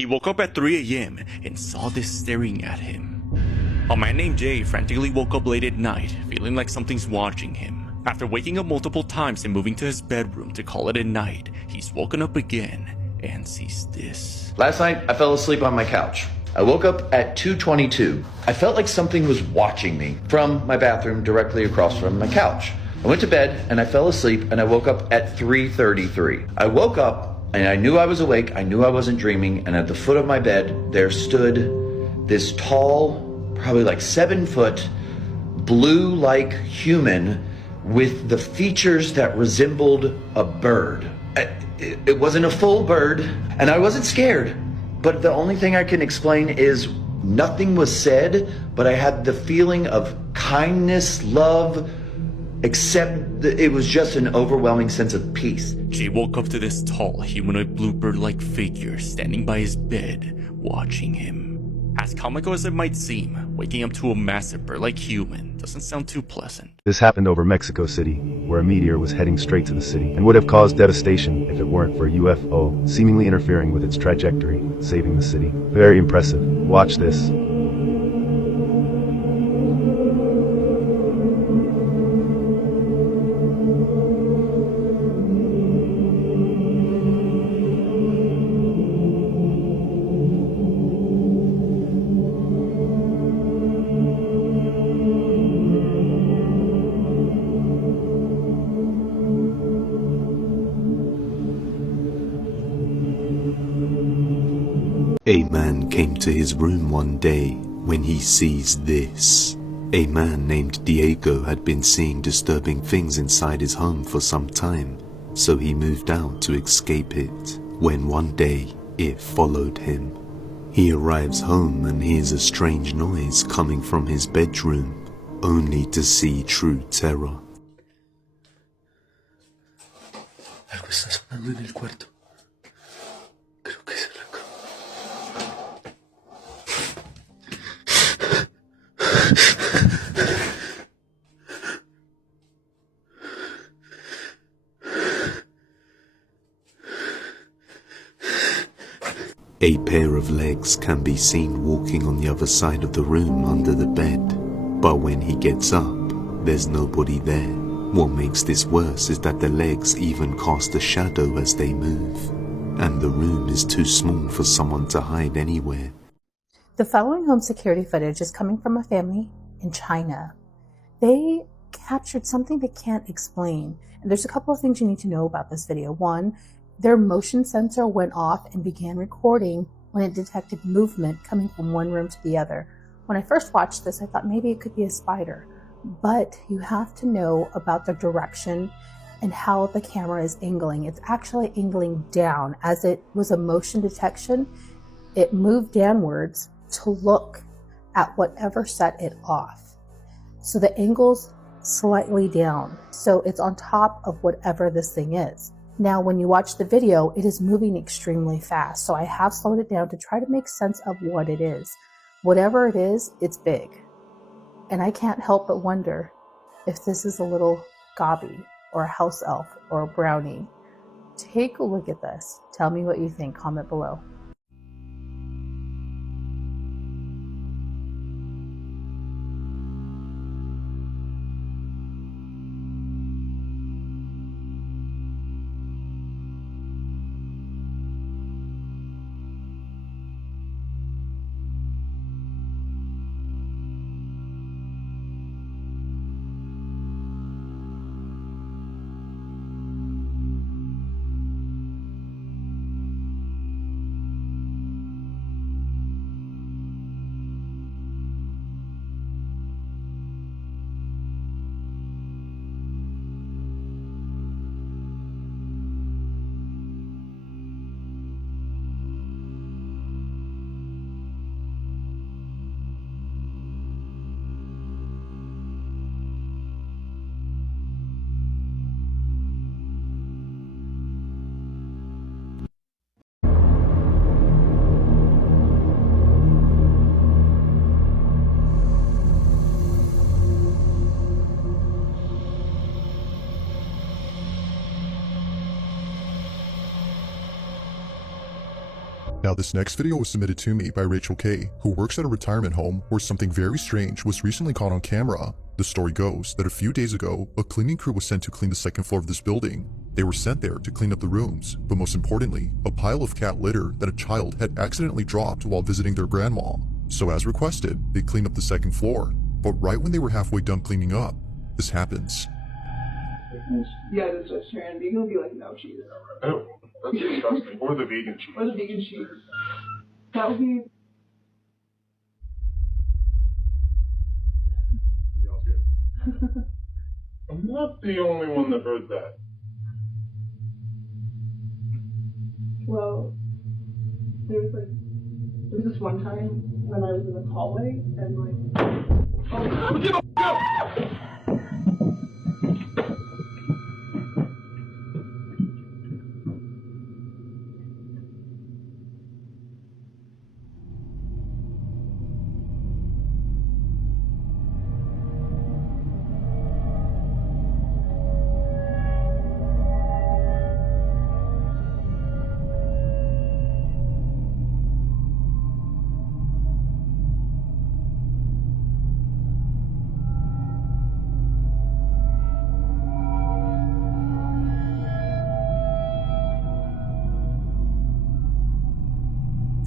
He woke up at 3 a.m. and saw this staring at him. A man named Jay frantically woke up late at night, feeling like something's watching him. After waking up multiple times and moving to his bedroom to call it a night, he's woken up again and sees this. Last night, I fell asleep on my couch. I woke up at 2:22. I felt like something was watching me from my bathroom directly across from my couch. I went to bed and I fell asleep and I woke up at 3:33. I woke up and I knew I was awake. I knew I wasn't dreaming. And at the foot of my bed, there stood this tall, probably like 7 foot, blue-like human with the features that resembled a bird. It wasn't a full bird, and I wasn't scared. But the only thing I can explain is nothing was said, but I had the feeling of kindness, love, except that it was just an overwhelming sense of peace. Jay woke up to this tall, humanoid blue bird-like figure standing by his bed, watching him. As comical as it might seem, waking up to a massive bird-like human doesn't sound too pleasant. This happened over Mexico City, where a meteor was heading straight to the city and would have caused devastation if it weren't for a UFO seemingly interfering with its trajectory, saving the city. Very impressive. Watch this. A man came to his room one day when he sees this. A man named Diego had been seeing disturbing things inside his home for some time, so he moved out to escape it, when one day it followed him. He arrives home and hears a strange noise coming from his bedroom, only to see true terror. Algo está sonando en el cuarto. Creo que es la cama. A pair of legs can be seen walking on the other side of the room under the bed, but when he gets up, there's nobody there. What makes this worse is that the legs even cast a shadow as they move, and the room is too small for someone to hide anywhere. The following home security footage is coming from a family in China. They captured something they can't explain, and there's a couple of things you need to know about this video. One, their motion sensor went off and began recording when it detected movement coming from one room to the other. When I first watched this, I thought maybe it could be a spider, but you have to know about the direction and how the camera is angling. It's actually angling down. As it was a motion detection, it moved downwards to look at whatever set it off. So the angle's slightly down, so it's on top of whatever this thing is. Now, when you watch the video, it is moving extremely fast. So I have slowed it down to try to make sense of what it is. Whatever it is, it's big. And I can't help but wonder if this is a little gobby or a house elf or a brownie. Take a look at this. Tell me what you think. Comment below. Now this next video was submitted to me by Rachel K, who works at a retirement home where something very strange was recently caught on camera. The story goes that a few days ago, a cleaning crew was sent to clean the second floor of this building. They were sent there to clean up the rooms, but most importantly, a pile of cat litter that a child had accidentally dropped while visiting their grandma. So as requested, they cleaned up the second floor. But right when they were halfway done cleaning up, this happens. Yeah, that's vegetarian. Vegan will be like, no cheese. Oh, that's disgusting. Or the vegan cheese. Or the vegan cheese. That would be... I'm not the only one that heard that. Well, there was this one time when I was in the hallway and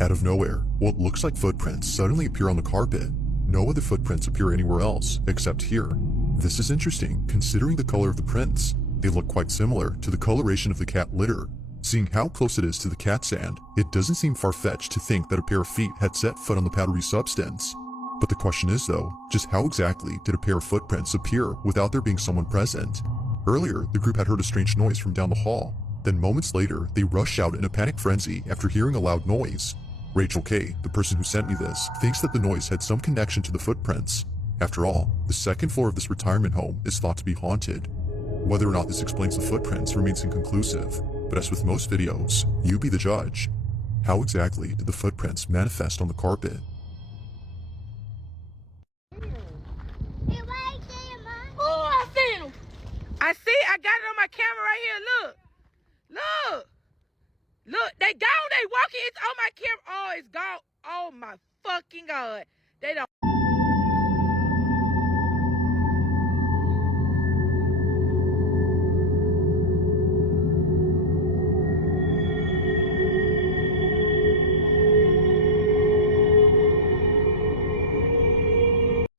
Out of nowhere, what looks like footprints suddenly appear on the carpet. No other footprints appear anywhere else, except here. This is interesting, considering the color of the prints. They look quite similar to the coloration of the cat litter. Seeing how close it is to the cat sand, it doesn't seem far-fetched to think that a pair of feet had set foot on the powdery substance. But the question is though, just how exactly did a pair of footprints appear without there being someone present? Earlier, the group had heard a strange noise from down the hall. Then moments later, they rush out in a panic frenzy after hearing a loud noise. Rachel K, the person who sent me this, thinks that the noise had some connection to the footprints. After all, the second floor of this retirement home is thought to be haunted. Whether or not this explains the footprints remains inconclusive, but as with most videos, you be the judge. How exactly did the footprints manifest on the carpet? Oh, I see him. I got it on my camera right here. Look. Look, they gone, they walking, it's on my camera. Oh, it's gone. Oh my fucking God. They don't.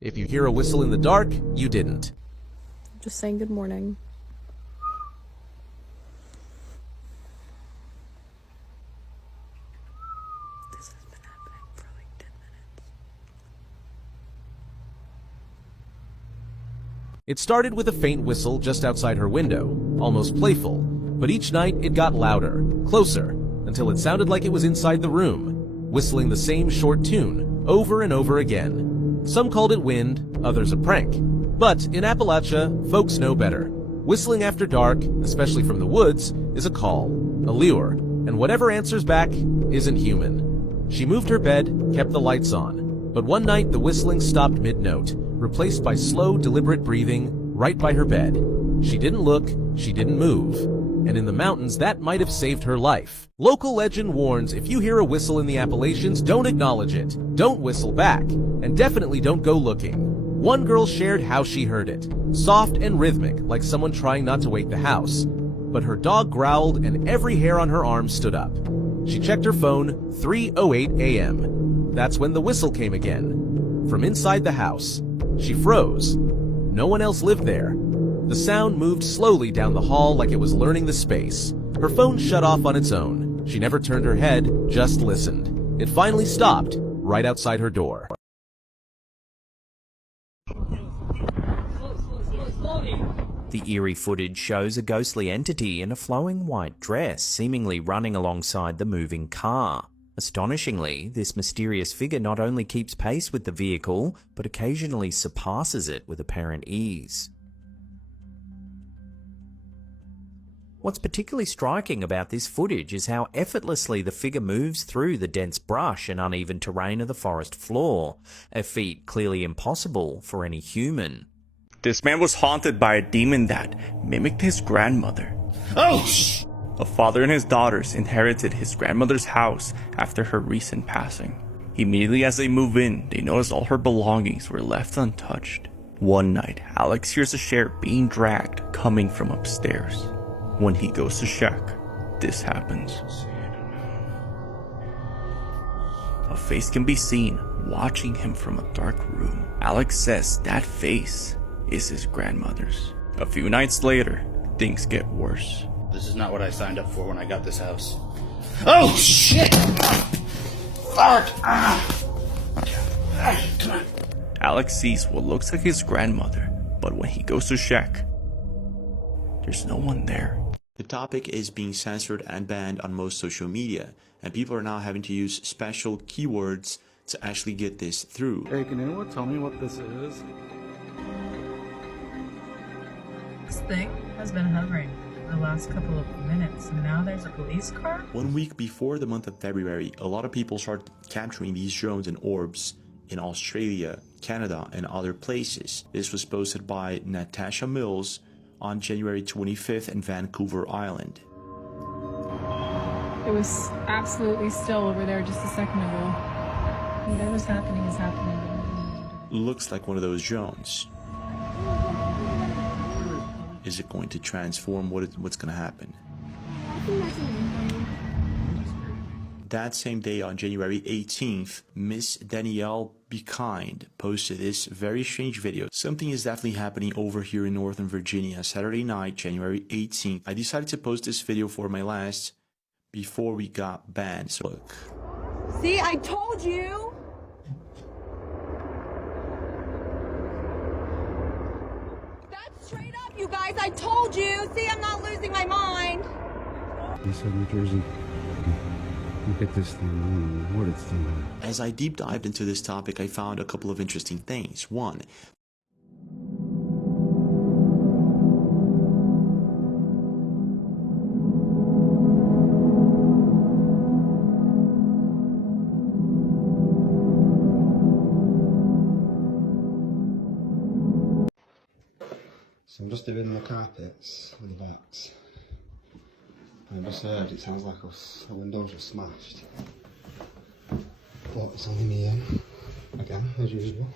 If you hear a whistle in the dark, you didn't. Just saying good morning. It started with a faint whistle just outside her window, almost playful, but each night it got louder, closer, until it sounded like it was inside the room, whistling the same short tune over and over again. Some called it wind, others a prank. But in Appalachia, folks know better. Whistling after dark, especially from the woods, is a call, a lure, and whatever answers back isn't human. She moved her bed, kept the lights on, but one night the whistling stopped mid-note, replaced by slow, deliberate breathing right by her bed. She didn't look, she didn't move, and in the mountains that might have saved her life. Local legend warns if you hear a whistle in the Appalachians, don't acknowledge it, don't whistle back, and definitely don't go looking. One girl shared how she heard it, soft and rhythmic like someone trying not to wake the house. But her dog growled and every hair on her arm stood up. She checked her phone, 3:08 a.m. That's when the whistle came again. From inside the house. She froze. No one else lived there. The sound moved slowly down the hall like it was learning the space. Her phone shut off on its own. She never turned her head, just listened. It finally stopped, right outside her door. The eerie footage shows a ghostly entity in a flowing white dress seemingly running alongside the moving car. Astonishingly, this mysterious figure not only keeps pace with the vehicle, but occasionally surpasses it with apparent ease. What's particularly striking about this footage is how effortlessly the figure moves through the dense brush and uneven terrain of the forest floor, a feat clearly impossible for any human. This man was haunted by a demon that mimicked his grandmother. Oh, shh! A father and his daughters inherited his grandmother's house after her recent passing. Immediately as they move in, they notice all her belongings were left untouched. One night, Alex hears a chair being dragged coming from upstairs. When he goes to check, this happens. A face can be seen watching him from a dark room. Alex says that face is his grandmother's. A few nights later, things get worse. This is not what I signed up for when I got this house. Oh, shit! Fuck! Come on. Alex sees what looks like his grandmother, but when he goes to check, there's no one there. The topic is being censored and banned on most social media, and people are now having to use special keywords to actually get this through. Hey, can anyone tell me what this is? This thing has been hovering for the last couple of minutes, and now there's a police car? 1 week before the month of February, a lot of people started capturing these drones and orbs in Australia, Canada, and other places. This was posted by Natasha Mills on January 25th in Vancouver Island. It was absolutely still over there just a second ago. Whatever's happening is happening. Looks like one of those drones. Is it going to transform? What's going to happen? That same day on January 18th, Miss Danielle Be Kind posted this very strange video. Something is definitely happening over here in Northern Virginia. Saturday night, January 18th. I decided to post this video for my last before we got banned. So look. See, I told you! That's straight up, you guys! I told you! See, I'm not losing my mind! You said New Jersey. Look at this thing. What it's doing. As I deep dived into this topic, I found a couple of interesting things. One, So I'm just doing the carpets with the backs. I just heard it sounds like a windows are smashed. But it's only me in, again, as usual.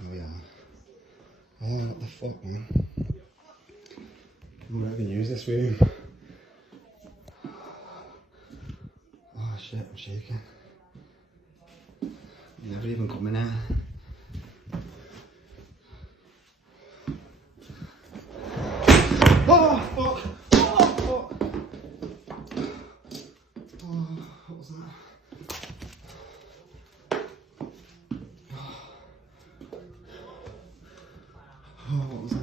Oh yeah. Oh, what the fuck, man. I'm not gonna use this room. Oh shit, I'm shaking. Never even come in here. Oh, fuck! Oh, fuck! Oh, what was that? Oh, what was that?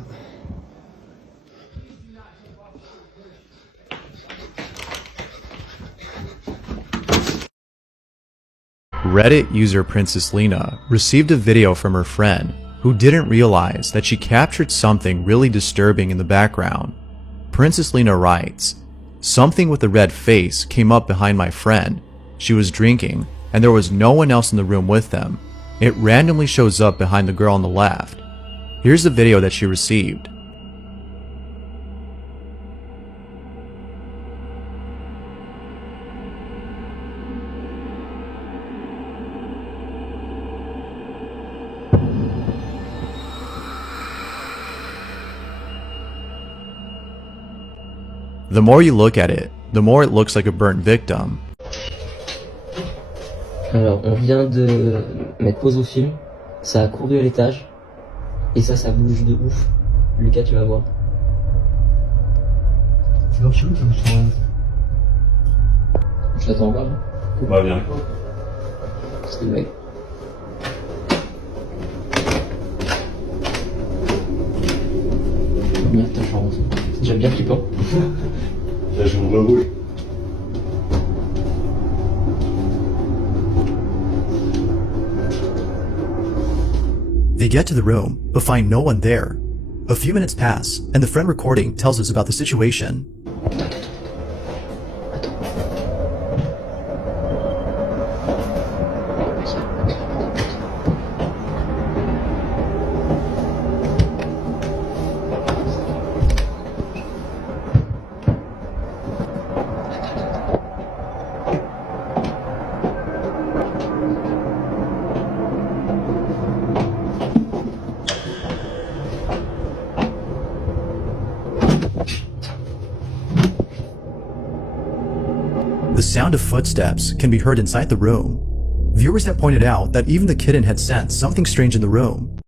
Reddit user Princess Lena received a video from her friend who didn't realize that she captured something really disturbing in the background. Princess Lena writes, "Something with a red face came up behind my friend. She was drinking, and there was no one else in the room with them. It randomly shows up behind the girl on the left. Here's the video that she received." The more you look at it, the more it looks like a burnt victim. Alors, on vient de mettre pause au film, ça a couru à l'étage, et ça bouge de ouf. Lucas, tu vas voir. Tu vas chez où comme ça? Je t'attends en bas. Bah viens. C'est le mec. Bien ta chance. C'est déjà bien flippant. Là je m'ouvre le rouge. They get to the room, but find no one there. A few minutes pass, and the friend recording tells us about the situation. The sound of footsteps can be heard inside the room. Viewers have pointed out that even the kitten had sensed something strange in the room.